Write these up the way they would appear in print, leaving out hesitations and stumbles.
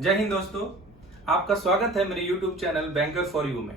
जय हिंद दोस्तों, आपका स्वागत है मेरे YouTube channel banker for you में।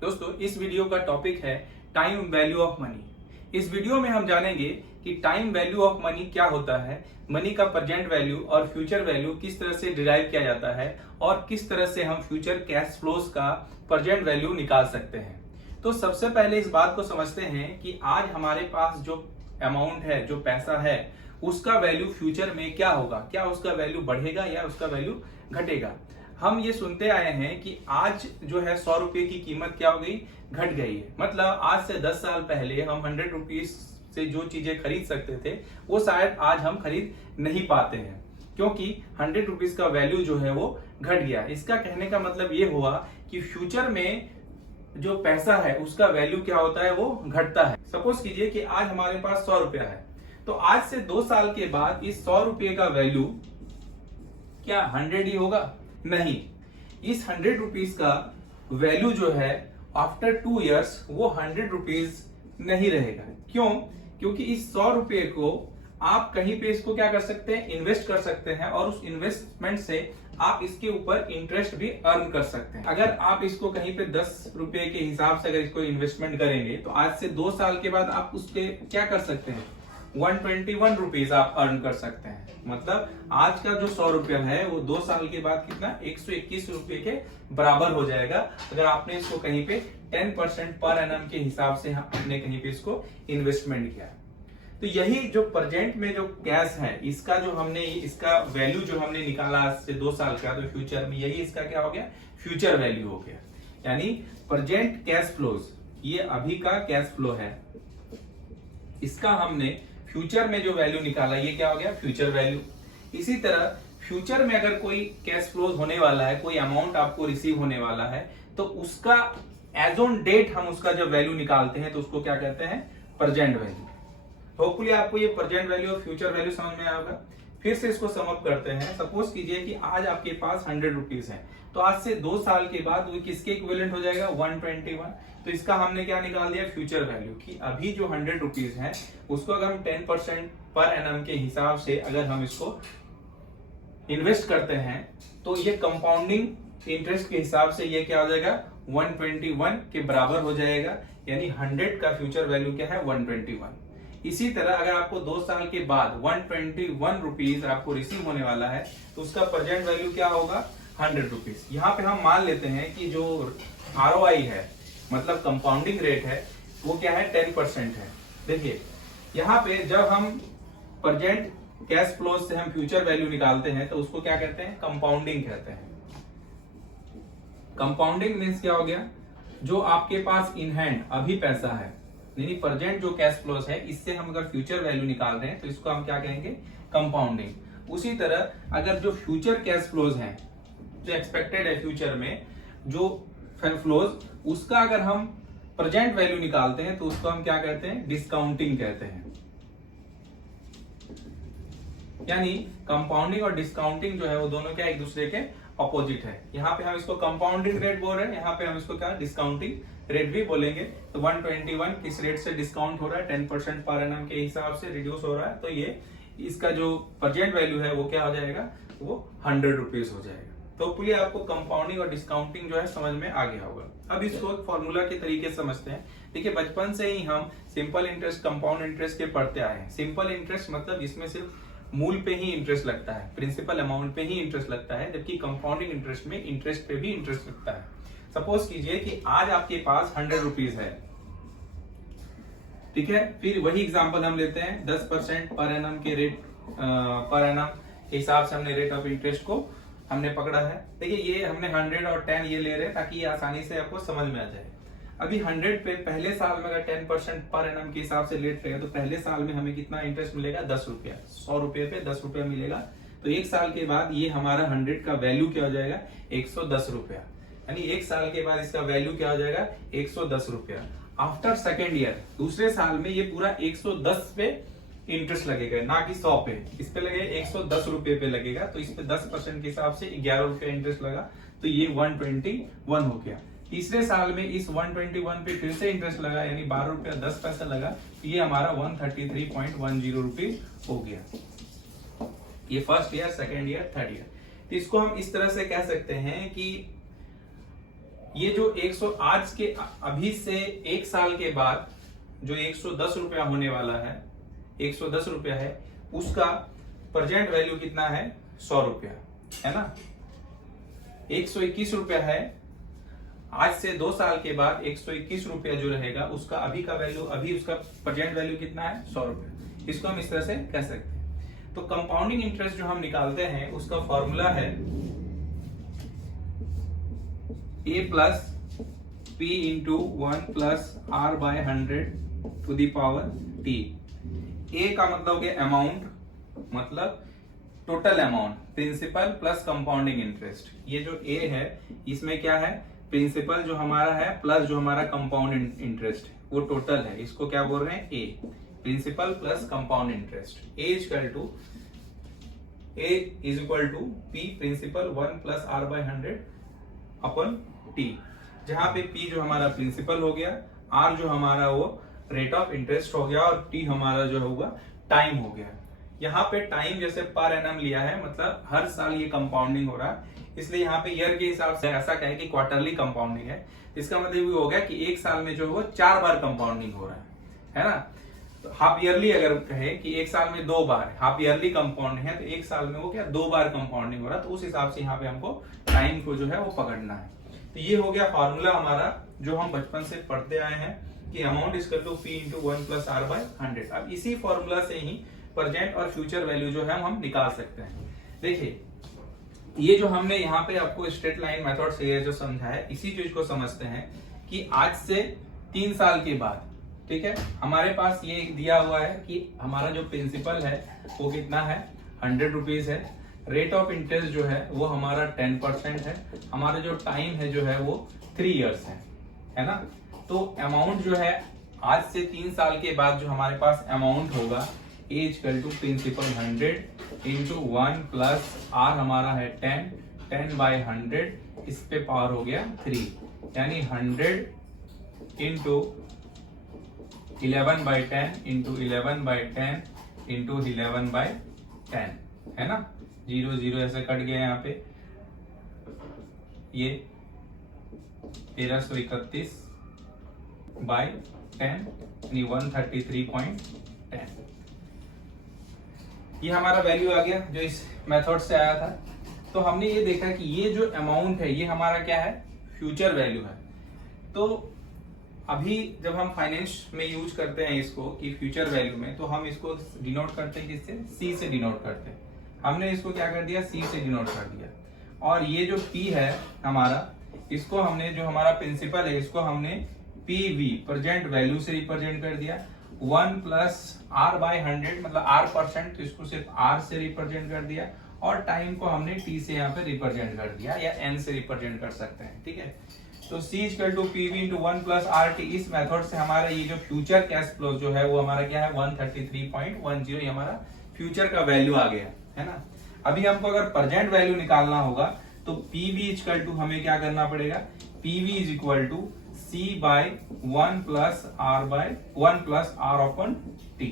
दोस्तों, इस वीडियो का टॉपिक है टाइम वैल्यू ऑफ मनी। इस वीडियो में हम जानेंगे कि टाइम वैल्यू ऑफ मनी क्या होता है, मनी का प्रेजेंट वैल्यू और फ्यूचर वैल्यू किस तरह से डिराइव किया जाता है और किस तरह से हम फ्यूचर कैश फ्लोज का प्रेजेंट वैल्यू निकाल सकते हैं। तो सबसे पहले इस बात को समझते हैं कि आज हमारे पास जो अमाउंट है, जो पैसा है, उसका वैल्यू फ्यूचर में क्या होगा। क्या उसका वैल्यू बढ़ेगा या उसका वैल्यू घटेगा। हम ये सुनते आए हैं कि आज जो है 100 रुपए की कीमत क्या हो गई, घट गई है। मतलब आज से 10 साल पहले हम 100 रुपीज से जो चीजें खरीद सकते थे वो शायद आज हम खरीद नहीं पाते हैं, क्योंकि 100 रुपीज का वैल्यू जो है वो घट गया। इसका कहने का मतलब ये हुआ कि फ्यूचर में जो पैसा है उसका वैल्यू क्या होता है, वो घटता है। सपोज कीजिए कि आज हमारे पास 100 रुपया है, तो आज से 2 साल के बाद इस 100 रुपये का वैल्यू क्या 100 ही होगा? नहीं, इस 100 रुपीज का वैल्यू जो है आफ्टर 2 इयर्स वो 100 रुपीज नहीं रहेगा। क्यों? क्योंकि इस 100 रुपये को आप कहीं पे इसको क्या कर सकते हैं, इन्वेस्ट कर सकते हैं और उस इन्वेस्टमेंट से आप इसके ऊपर इंटरेस्ट भी अर्न कर सकते हैं। अगर आप इसको कहीं पे 10 रुपए के हिसाब से अगर इसको इन्वेस्टमेंट करेंगे तो आज से 2 साल के बाद आप उसके क्या कर सकते हैं, 121 रुपीज आप अर्न कर सकते हैं। मतलब आज का जो 100 रुपया है वो 2 साल के बाद कितना, 121 रुपए के बराबर हो जाएगा, अगर आपने इसको कहीं पे 10% पर एनम के हिसाब से आपने कहीं पे इसको इन्वेस्टमेंट किया। तो यही जो प्रेजेंट में जो कैश है, इसका जो हमने इसका वैल्यू जो हमने निकाला आज से 2 साल का, तो फ्यूचर में यही इसका क्या हो गया, फ्यूचर वैल्यू हो गया। यानी प्रेजेंट कैश फ्लोज, ये अभी का कैश फ्लो है, इसका हमने फ्यूचर में जो वैल्यू निकाला ये क्या हो गया, फ्यूचर वैल्यू। इसी तरह फ्यूचर में अगर कोई कैश फ्लो होने वाला है, कोई अमाउंट आपको रिसीव होने वाला है, तो उसका एज ऑन डेट हम उसका जब वैल्यू निकालते हैं तो उसको क्या कहते हैं, प्रेजेंट वैल्यू। होपफुली आपको ये प्रेजेंट वैल्यू और फ्यूचर वैल्यू समझ में आएगा। फिर से इसको सम अप करते हैं। सपोज कीजिए कि आज आपके पास 100 रुपीज है, तो आज से 2 साल के बाद वो किसके इक्विवेलेंट हो जाएगा, 121। तो इसका हमने क्या निकाल दिया, फ्यूचर वैल्यू, कि अभी जो 100 रुपीज है उसको अगर हम 10% पर एनम के हिसाब से अगर हम इसको इन्वेस्ट करते हैं तो ये कंपाउंडिंग इंटरेस्ट के हिसाब से ये क्या हो जाएगा, 121 के बराबर हो जाएगा। यानी 100 का फ्यूचर वैल्यू क्या है, 121। इसी तरह अगर आपको 2 साल के बाद 121 रुपीज आपको रिसीव होने वाला है तो उसका प्रेजेंट वैल्यू क्या होगा, 100 रुपीज। यहाँ पे हम मान लेते हैं कि जो ROI है, मतलब कंपाउंडिंग रेट है, वो क्या है, 10% है। देखिए यहाँ पे जब हम प्रेजेंट कैश फ्लो से हम फ्यूचर वैल्यू निकालते हैं तो उसको क्या कहते हैं, कंपाउंडिंग कहते हैं। कंपाउंडिंग मीन्स क्या हो गया, जो आपके पास इन हैंड अभी पैसा है, यानी प्रेजेंट जो कैश फ्लोज है, इससे हम अगर फ्यूचर वैल्यू निकाल रहे हैं तो इसको हम क्या कहेंगे, कंपाउंडिंग। उसी तरह अगर जो फ्यूचर कैश फ्लोज हैं, जो एक्सपेक्टेड है फ्यूचर में जो फ्लोज, उसका अगर हम प्रेजेंट वैल्यू निकालते हैं तो उसको हम क्या कहते हैं, डिस्काउंटिंग कहते हैं। यानी कंपाउंडिंग और डिस्काउंटिंग जो है वो दोनों क्या एक दूसरे के अपोजिट है। यहाँ पे हम इसको कंपाउंडिंग रेट बोल रहे हैं, यहाँ पे हम इसको क्या डिस्काउंटिंग रेट भी बोलेंगे। तो 121 किस रेट से डिस्काउंट हो रहा है, 10% पर एनम के हिसाब से रिड्यूस हो रहा है, तो ये इसका जो प्रेजेंट वैल्यू है वो क्या हो जाएगा, वो 100 रुपीज हो जाएगा। तो पुलिए आपको कंपाउंडिंग और डिस्काउंटिंग जो है समझ में आ गया होगा। अब इसको फॉर्मूला के तरीके से समझते हैं। देखिए बचपन से ही हम सिंपल इंटरेस्ट, कंपाउंड इंटरेस्ट के पढ़ते आए हैं। सिंपल इंटरेस्ट मतलब इसमें सिर्फ मूल पे ही इंटरेस्ट लगता है, प्रिंसिपल अमाउंट पे ही इंटरेस्ट लगता है, जबकि कंपाउंडिंग इंटरेस्ट में इंटरेस्ट पे भी इंटरेस्ट लगता है। सपोज कीजिए कि आज आपके पास 100 रुपीज है, ठीक है। फिर वही एग्जांपल हम लेते हैं, 10% पर एनम के रेट, पर एनम के हिसाब से हमने रेट ऑफ इंटरेस्ट को हमने पकड़ा है। देखिए ये हमने 100 और 10 ये ले रहे हैं ताकि ये आसानी से आपको समझ में आ जाए। अभी 100 पे पहले साल में अगर 10% पर एनम के हिसाब से रेट रहेगा तो पहले साल में हमें कितना इंटरेस्ट मिलेगा, 10 रुपया। 100 रुपये पे 10 रुपया मिलेगा। तो 1 साल के बाद ये हमारा 100 का वैल्यू क्या हो जाएगा, 110 रुपया। यानी 1 साल के बाद इसका वैल्यू क्या हो जाएगा, 110 रुपया। आफ्टर सेकेंड ईयर, दूसरे साल में ये पूरा 110 पे इंटरेस्ट लगेगा, ना कि 100 पे। इस पे लगेगा 110 रुपये पे लगेगा, तो इस पे 10% के हिसाब से 11 रुपया इंटरेस्ट लगा, तो ये 121 हो गया। तीसरे साल में इस 121 पे फिर से इंटरेस्ट लगा, यानी 12 रुपया 10 पैसा लगा, तो ये हमारा 133.10 रुपीज हो गया। ये first year, second year, third year. तो इसको हम इस तरह से कह सकते हैं कि ये जो 100 आज के अभी से एक साल के बाद जो 110 रुपया होने वाला है, 110 रुपया है, उसका प्रेजेंट वैल्यू कितना है? 100 रुपया, है ना। 121 रुपया है, आज से 2 साल के बाद 121 रुपया जो रहेगा उसका अभी का वैल्यू, अभी उसका प्रेजेंट वैल्यू कितना है? 100 रुपया। इसको हम इस तरह से कह सकते हैं। तो कंपाउंडिंग इंटरेस्ट जो हम निकालते हैं उसका फॉर्मूला है a plus p into 1 plus r by 100 to the power t। a का मतलब हो गया अमाउंट, मतलब total amount, principal plus compounding interest. ये जो a है इसमें क्या है? प्रिंसिपल जो हमारा है प्लस जो हमारा कंपाउंड इंटरेस्ट है वो टोटल है। इसको क्या बोल रहे हैं? a, principal plus compound interest. a is equal to p principal 1 plus r by 100 अपन t, जहां पे p जो हमारा प्रिंसिपल हो गया, r जो हमारा वो रेट ऑफ इंटरेस्ट हो गया और t हमारा जो होगा टाइम हो गया। यहाँ पे टाइम जैसे पर एनम लिया है, मतलब हर साल ये कंपाउंडिंग हो रहा है, इसलिए यहाँ पे ईयर के हिसाब से ऐसा कहे कि क्वार्टरली कंपाउंडिंग है। इसका मतलब ये हो गया कि एक साल में जो है वो 4 बार कंपाउंडिंग हो रहा है ना। तो हाफ ईयरली अगर कहे कि एक साल में 2 बार हाफ ईयरली कंपाउंडिंग है, तो एक साल में वो क्या 2 बार कंपाउंडिंग हो रहा है। तो उस हिसाब से यहाँ पे हमको टाइम को जो है वो पकड़ना है। तो ये हो गया फॉर्मूला हमारा जो हम बचपन से पढ़ते आए हैं कि amount is equal to p into 1 plus r by 100। अब इसी फॉर्मूला से ही प्रेजेंट और फ्यूचर वैल्यू जो है हम निकाल सकते हैं। देखिए ये जो हमने यहाँ पे आपको स्ट्रेट लाइन मेथड से ये जो समझा है, इसी चीज को समझते हैं कि आज से 3 साल के बाद, ठीक है, हमारे पास ये दिया हुआ है कि हमारा जो प्रिंसिपल है वो कितना है? 100 रुपीज है। रेट ऑफ इंटरेस्ट जो है वो हमारा 10% है। हमारा जो टाइम है जो है वो 3 इयर्स है ना। तो अमाउंट जो है आज से 3 साल के बाद जो हमारे पास अमाउंट होगा a equal to principal 100 into 1 plus r हमारा है 10 बाय 100, इस पे पावर हो गया 3, यानी 100 into 11 by 10 into 11 by 10 into 11 by 10, है ना। 0 0 ऐसे कट गया यहाँ पे, ये 1331 बाय 10 यानी 133.10। ये हमारा वैल्यू आ गया जो इस मेथड से आया था। तो हमने ये देखा कि ये जो अमाउंट है ये हमारा क्या है? फ्यूचर वैल्यू है। तो अभी जब हम फाइनेंस में यूज करते हैं इसको कि फ्यूचर वैल्यू में, तो हम इसको डिनोट करते हैं किससे? सी से डिनोट करते हैं। हमने इसको क्या कर दिया? सी से डिनोट कर दिया। और ये जो पी है हमारा, इसको हमने जो हमारा प्रिंसिपल है इसको हमने पीवी प्रेजेंट वैल्यू से रिप्रेजेंट कर दिया। 1 प्लस r बाय 100 मतलब r%, तो इसको सिर्फ r से रिप्रेजेंट कर दिया। और टाइम को हमने t से यहाँ पे रिप्रेजेंट कर दिया, या n से रिप्रेजेंट कर सकते हैं, ठीक है। तो c equal to PV into 1 plus rt, इस मेथड से हमारा ये जो फ्यूचर कैश फ्लो जो है वो हमारा क्या है? 133.10, ये हमारा फ्यूचर का वैल्यू आ गया, है ना। अभी हमको अगर प्रेजेंट वैल्यू निकालना होगा तो पीवी इक्वल टू हमें क्या करना पड़ेगा? PV is equal to c by 1 plus r upon t,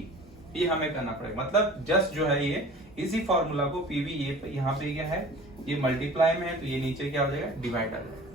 ये हमें करना पड़ेगा। मतलब जस्ट जो है ये इसी फॉर्मूला को पीवी ये यहाँ पे क्या है? ये मल्टीप्लाई में है, तो ये नीचे क्या हो जाएगा? डिवाइड आ जाएगा।